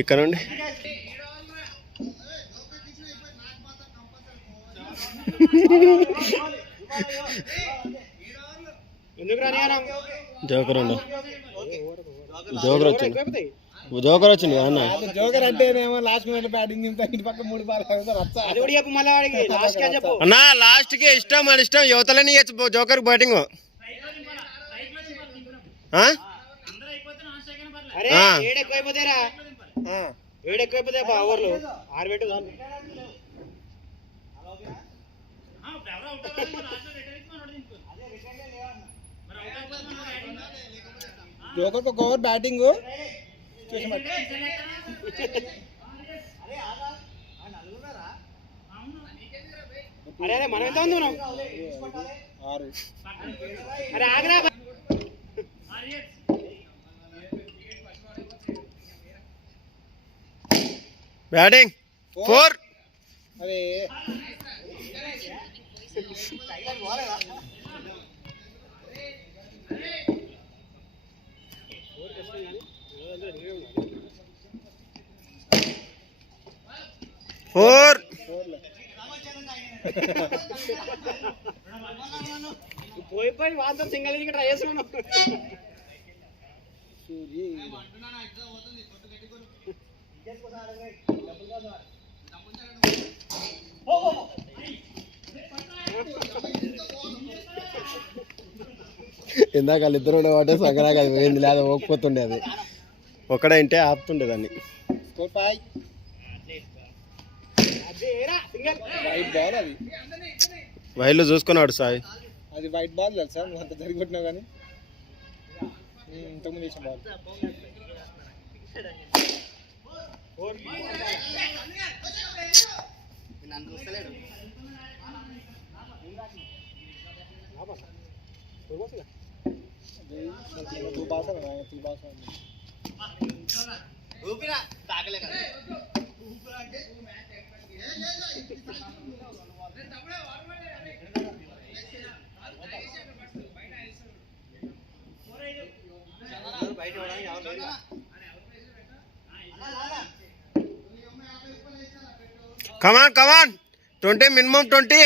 ఇక్కడ నుండి జోకర్ ఉండు, జోకర్ వచ్చింది, జోకర్ వచ్చింది అన్న. జోకర్ అంటేనేమో లాస్ట్ మినిట్ బ్యాటింగ్ ఇంటి పక్క 3 బాల్ అన్న. లాస్ట్ కి ఇష్టం మన ఇష్టం, యువతలని జోకర్ బ్యాటింగ్. ఏడెక్కువైపోతారా, ఏడెక్కువైపోతాయి ఓవర్లు 6 పెట్టు. జోకర్ ఒక ఓవర్ బ్యాటింగ్ అరే అరే మనం ఎంత ఉంది మనం 6. అరే ఆగరా బ్యాటింగ్ 4. అరే పోయి వాళ్ళతో సింగల్ ట్రై చేస్తున్నాను. ఇందాక వాళ్ళిద్దరు ఉండేవాటే సగరాగా అది పోయింది, లేదా పోకపోతుండే. అది ఒక్కడంటే ఆపుతుండే దాన్ని. వైర్లు చూసుకున్నాడు సాయి. అది వైట్ బాల్ తెలుసా, నువ్వు అంత జరిగొట్టినావు కానీ ఇంతకుముందు వేసిన ball. Come on, come on. 20 minimum 20.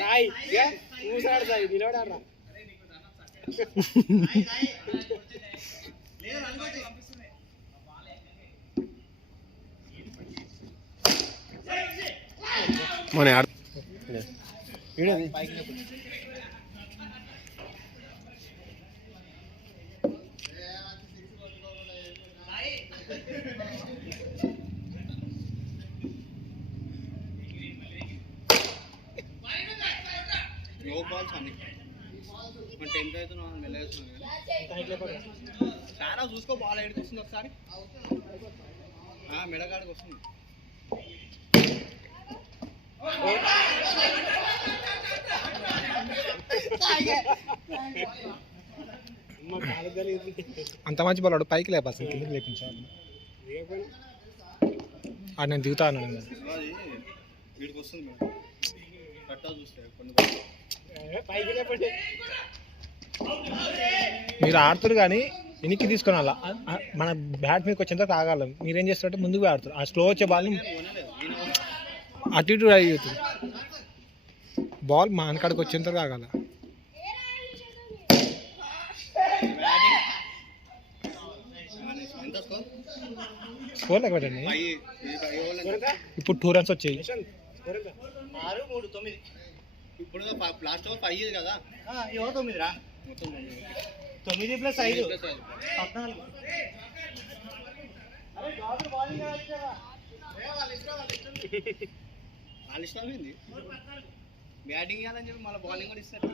Sai చూసాడు సాయి నిలబడారా. మన చాలా చూసుకో, బాల్ ఎడికి వస్తుంది ఒకసారి, మెడగాడికి వస్తుంది. అంత మంచి బాల్ పైకి లేపాలి, కిందకి లేపించాలి. నేను దిగుతా అన్నాను. మీరు ఆడుతారు కానీ వెనక్కి తీసుకొని అలా మన బ్యాట్ మీకు వచ్చేంత తాగాలి. మీరేం చేస్తారంటే ముందుకు ఆడుతారు, ఆ స్లో వచ్చే బాల్ని అటు ఇటు అవుతుంది. బాల్ మా అనకాడికి వచ్చేంత తాగాల. స్కోర్ లెక్క పెట్టండి. ఇప్పుడు 2 runs వచ్చాయి. ఇప్పుడు లాస్ట్ ఓవర్ 5 కదా, 9 + 5 14. వాళ్ళ ఇష్టం ఏంది, బ్యాటింగ్ ఇవ్వాలని చెప్పి మళ్ళీ బౌలింగ్ కూడా ఇస్తారు.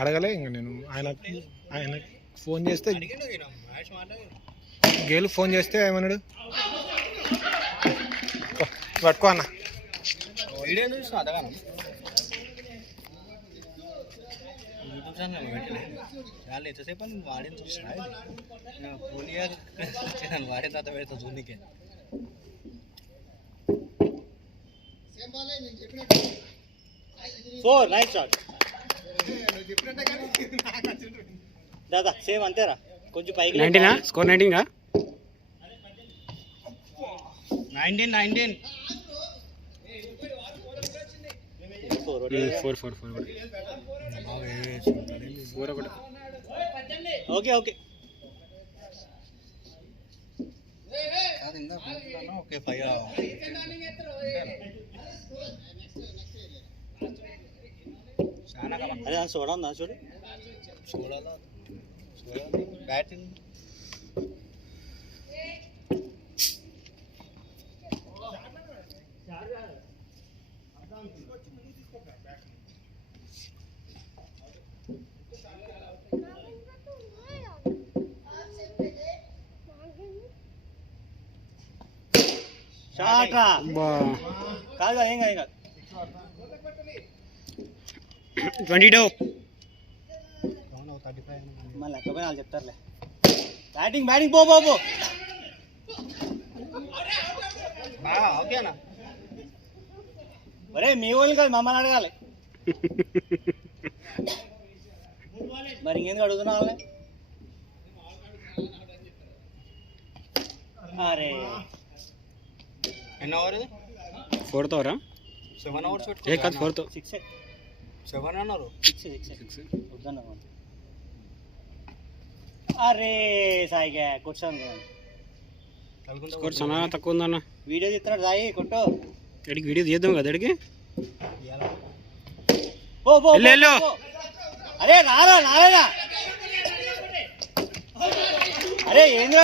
అడగలే ఇంకా నేను ఆయన ఫోన్ చేస్తే గేలు ఫోన్ చేస్తే ఏమన్నాడు పట్టుకో అన్న వీడియో చూసిన అదగాను యూట్యూబ్ ఛానల్ పెట్టిన వాళ్ళు ఎంతసేపు నేను వాడిని చూసిన ఫోన్ వాడిన తర్వాత పెడతా చూడనికే ఫోర్ నైట్ షాట్ దాదా సేమ్ అంతేరా కొంచెం పైకి 19 స్కోర్ 19 గా 19 ఓకే ఓకే ఓకే 5 అదే చూడండి చూడు చూడాలా బ్యాటింగ్ షాట్ రా కాదు ఏం కాదు 22 మళ్ళీ లెక్కపోయినా వాళ్ళు చెప్తారులే బ్యాటింగ్ పో ఓకేనా మరే మీ వాళ్ళు కాదు మమ్మల్ని అడగాలి మరి ఇంకెందుకు అడుగుతున్నా వాళ్ళని అరే ఎన్ని ఓవర్ ఇది 4th ఓవరా 7 అవర్స్ ఏ కాదు 4th 6 7 అన్నారు 6 వద్దన్నా అరే సాయిగా కూర్చోండి స్కోర్ చాలా తక్కువ ఉందన్న వీడియో తీస్తున్నాడు సాయి కొట్టు ఎడికి వీడియో తీద్దాం కదా ఎడికి పో వెళ్ళు అరే రారా అరే ఏంద్రా